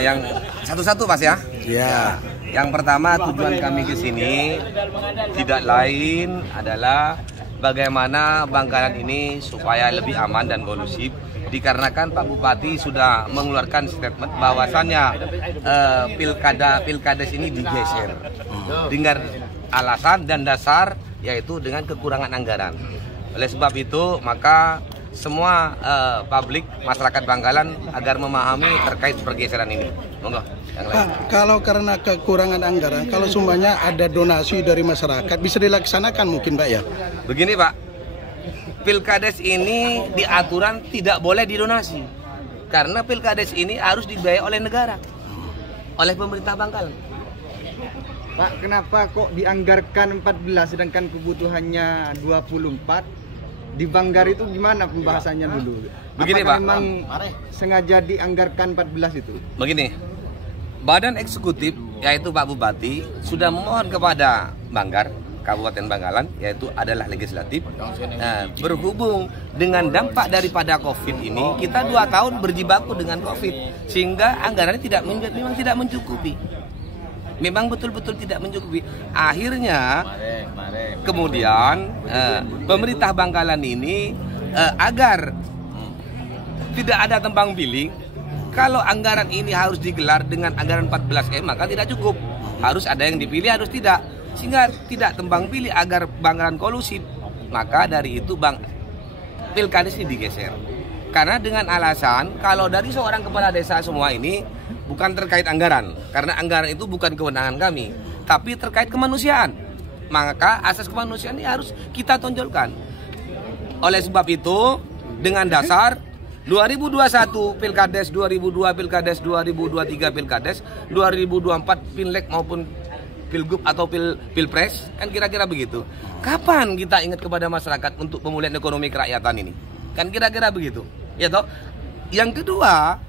Yang satu-satu Mas ya. Ya. Yang pertama, tujuan kami ke sini tidak lain adalah bagaimana Bangkalan ini supaya lebih aman dan kondusif. Dikarenakan Pak Bupati sudah mengeluarkan statement bahwasannya pilkades ini digeser dengan alasan dan dasar yaitu dengan kekurangan anggaran. Oleh sebab itu maka semua publik masyarakat Bangkalan agar memahami terkait pergeseran ini. Monggo. Pak, kalau karena kekurangan anggaran, kalau semuanya ada donasi dari masyarakat bisa dilaksanakan mungkin Pak ya? Begini Pak, pilkades ini di aturan tidak boleh didonasi karena pilkades ini harus dibiayai oleh negara, oleh pemerintah Bangkalan. Pak, kenapa kok dianggarkan 14 sedangkan kebutuhannya 24? Di Banggar itu gimana pembahasannya dulu? Begini apakah Pak, memang sengaja dianggarkan 14 itu? Begini, Badan Eksekutif yaitu Pak Bupati sudah memohon kepada Banggar, Kabupaten Bangkalan, yaitu adalah legislatif. Berhubung dengan dampak daripada COVID ini, kita 2 tahun berjibaku dengan COVID, sehingga anggarannya memang tidak mencukupi. Memang betul-betul tidak mencukupi. Akhirnya, kemudian pemerintah Bangkalan ini agar tidak ada tembang pilih, kalau anggaran ini harus digelar dengan anggaran 14M maka tidak cukup. Harus ada yang dipilih, harus tidak. Sehingga tidak tembang pilih agar Bangkalan kondusif. Maka dari itu pilkades ini digeser. Karena dengan alasan kalau dari seorang kepala desa semua ini bukan terkait anggaran. Karena anggaran itu bukan kewenangan kami, tapi terkait kemanusiaan. Maka asas kemanusiaan ini harus kita tonjolkan. Oleh sebab itu dengan dasar 2021 pilkades, 2002 pilkades, 2023 pilkades, 2024 pilek maupun pilgub atau pilpres, kan kira-kira begitu. Kapan kita ingat kepada masyarakat untuk pemulihan ekonomi kerakyatan ini? Kan kira-kira begitu. Ya toh? Yang kedua,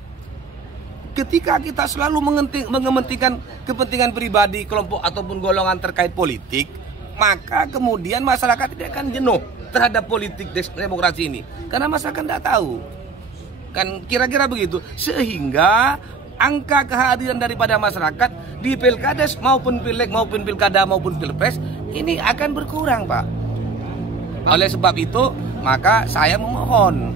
ketika kita selalu mengementingkan kepentingan pribadi, kelompok ataupun golongan terkait politik, maka kemudian masyarakat tidak akan jenuh terhadap politik demokrasi ini. Karena masyarakat tidak tahu. Kan kira-kira begitu. Sehingga angka kehadiran daripada masyarakat di pilkades maupun pileg maupun pilkada maupun pilpres ini akan berkurang Pak. Oleh sebab itu maka saya memohon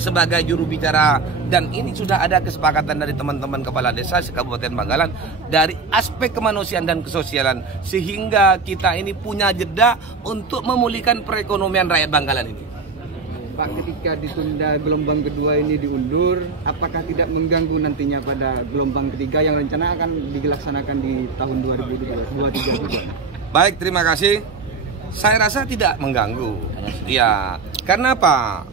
sebagai juru bicara, dan ini sudah ada kesepakatan dari teman-teman kepala desa Kabupaten Bangkalan dari aspek kemanusiaan dan kesosialan, sehingga kita ini punya jeda untuk memulihkan perekonomian rakyat Bangkalan ini. Pak, ketika ditunda gelombang kedua ini diundur, apakah tidak mengganggu nantinya pada gelombang ketiga yang rencana akan dilaksanakan di tahun 2023? Baik, terima kasih. Saya rasa tidak mengganggu. Ya, karena apa?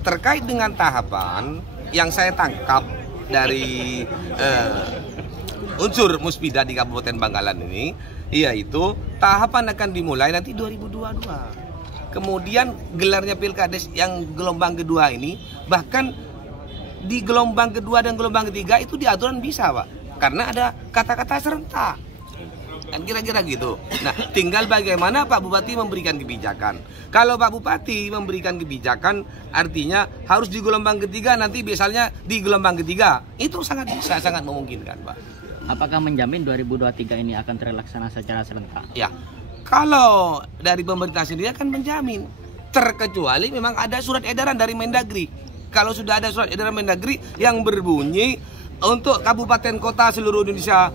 Terkait dengan tahapan yang saya tangkap dari unsur Muspida di Kabupaten Bangkalan ini, yaitu tahapan akan dimulai nanti 2022. Kemudian gelarnya pilkades yang gelombang kedua ini, bahkan di gelombang kedua dan gelombang ketiga itu diaturan bisa Pak, karena ada kata-kata serentak. Kan kira-kira gitu. Nah, tinggal bagaimana Pak Bupati memberikan kebijakan. Kalau Pak Bupati memberikan kebijakan, artinya harus di gelombang ketiga, nanti misalnya di gelombang ketiga, itu sangat bisa, sangat memungkinkan Pak. Apakah menjamin 2023 ini akan terlaksana secara serentak? Ya, kalau dari pemerintah sendiri akan menjamin, terkecuali memang ada surat edaran dari Mendagri. Kalau sudah ada surat edaran Mendagri yang berbunyi untuk kabupaten kota seluruh Indonesia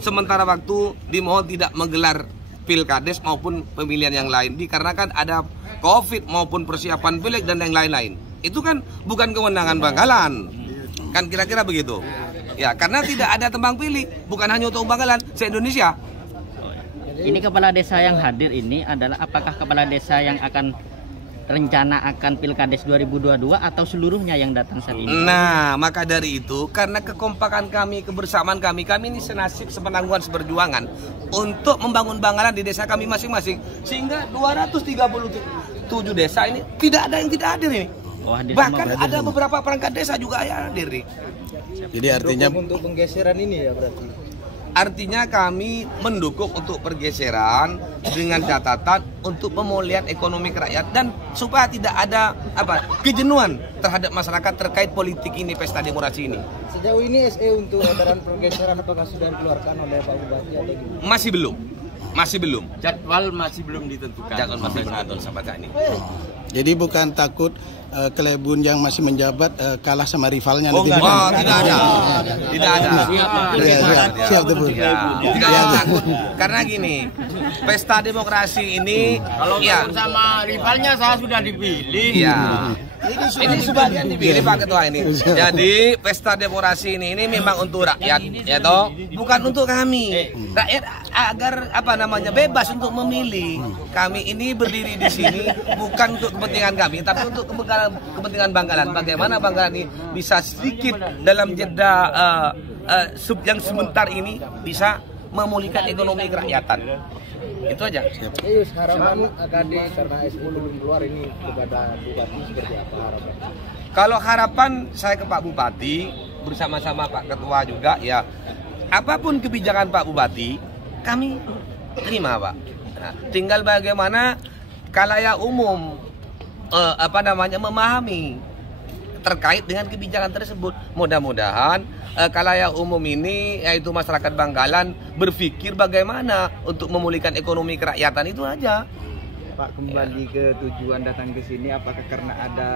sementara waktu dimohon tidak menggelar pilkades maupun pemilihan yang lain dikarenakan ada COVID maupun persiapan pileg dan yang lain-lain. Itu kan bukan kewenangan Bangkalan. Kan kira-kira begitu. Ya, karena tidak ada tembang pilih, bukan hanya untuk Bangkalan, se-Indonesia. Ini kepala desa yang hadir ini adalah apakah kepala desa yang akan rencana akan pilkades 2022 atau seluruhnya yang datang saat ini? Nah, maka dari itu karena kekompakan kami, kebersamaan kami ini senasib sepenanggungan seperjuangan untuk membangun Bangkalan di desa kami masing-masing, sehingga 237 desa ini tidak ada yang tidak hadir ini. Bahkan ada beberapa perangkat desa juga yang hadir nih. Jadi artinya untuk penggeseran ini ya berarti. Artinya kami mendukung untuk pergeseran dengan catatan untuk pemulihan ekonomi rakyat dan supaya tidak ada kejenuhan terhadap masyarakat terkait politik ini, pesta demokrasi ini. Sejauh ini SE untuk edaran pergeseran apakah sudah dikeluarkan oleh Pak Bupati atau gimana? Masih belum. Jadwal masih belum ditentukan. Jadwal masih belum sampai saat ini. Jadi bukan takut Kelebun yang masih menjabat kalah sama rivalnya. Oh, tidak ada. Tidak ada. Siap tuh, Bu. Tidak ada takut. Karena gini, pesta demokrasi ini Kalau sama rivalnya saya sudah dipilih. Iya. Ini sebagian dipilih Pak Ketua ini. Jadi pesta demokrasi ini memang untuk rakyat, ya toh, bukan untuk kami. Rakyat agar bebas untuk memilih. Kami ini berdiri di sini bukan untuk kepentingan kami, tapi untuk kepentingan Bangkalan. Bagaimana Bangkalan ini bisa sedikit dalam jeda yang sebentar ini bisa memulihkan ekonomi kerakyatan. Itu aja. Yus, harapan AKD karena SU belum keluar ini kepada Bupati seperti apa harapan? Kalau harapan saya ke Pak Bupati bersama-sama Pak Ketua juga ya, apapun kebijakan Pak Bupati kami terima Pak. Nah, tinggal bagaimana khalayak umum memahami terkait dengan kebijakan tersebut. Mudah-mudahan khalayak umum ini, yaitu masyarakat Bangkalan, berpikir bagaimana untuk memulihkan ekonomi kerakyatan, itu aja. Pak, kembali ke tujuan datang ke sini, apakah karena ada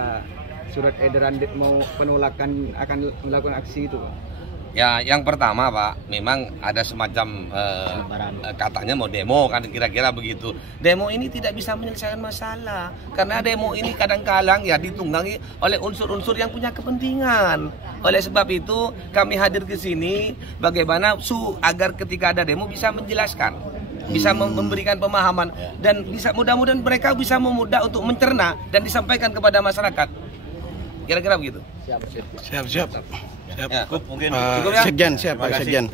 surat edaran mau penolakan akan melakukan aksi itu, Pak? Ya, yang pertama Pak, memang ada semacam katanya mau demo kan, kira-kira begitu. Demo ini tidak bisa menyelesaikan masalah karena demo ini kadang-kadang ya ditunggangi oleh unsur-unsur yang punya kepentingan. Oleh sebab itu kami hadir ke sini bagaimana agar ketika ada demo bisa menjelaskan, bisa memberikan pemahaman dan bisa mudah-mudahan mereka bisa memudah untuk mencerna dan disampaikan kepada masyarakat. Kira-kira begitu. Siap. Ya, cukup mungkin. Sekjen, siap Pak Sekjen.